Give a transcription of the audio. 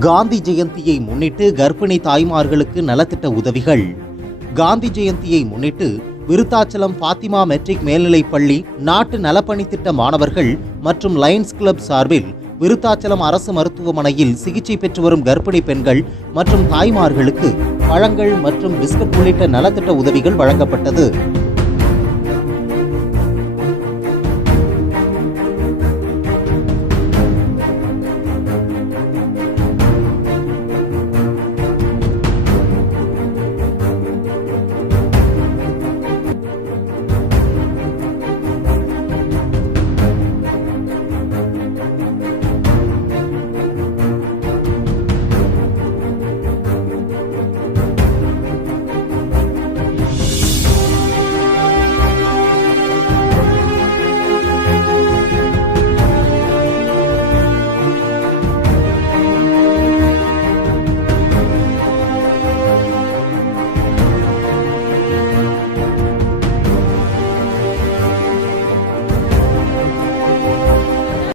காந்தி ஜெயந்தியை முன்னிட்டு கர்ப்பிணி தாய்மார்களுக்கு நலத்திட்ட உதவிகள். காந்தி ஜெயந்தியை முன்னிட்டு விருத்தாச்சலம் பாத்திமா மெட்ரிக் மேல்நிலைப்பள்ளி நாட்டு நலப்பணித்திட்ட மாணவர்கள் மற்றும் லயன்ஸ் கிளப் சார்பில் விருத்தாச்சலம் அரசு மருத்துவமனையில் சிகிச்சை பெற்று வரும் கர்ப்பிணி பெண்கள் மற்றும் தாய்மார்களுக்கு பழங்கள் மற்றும் பிஸ்கட் உள்ளிட்ட நலத்திட்ட உதவிகள் வழங்கப்பட்டது.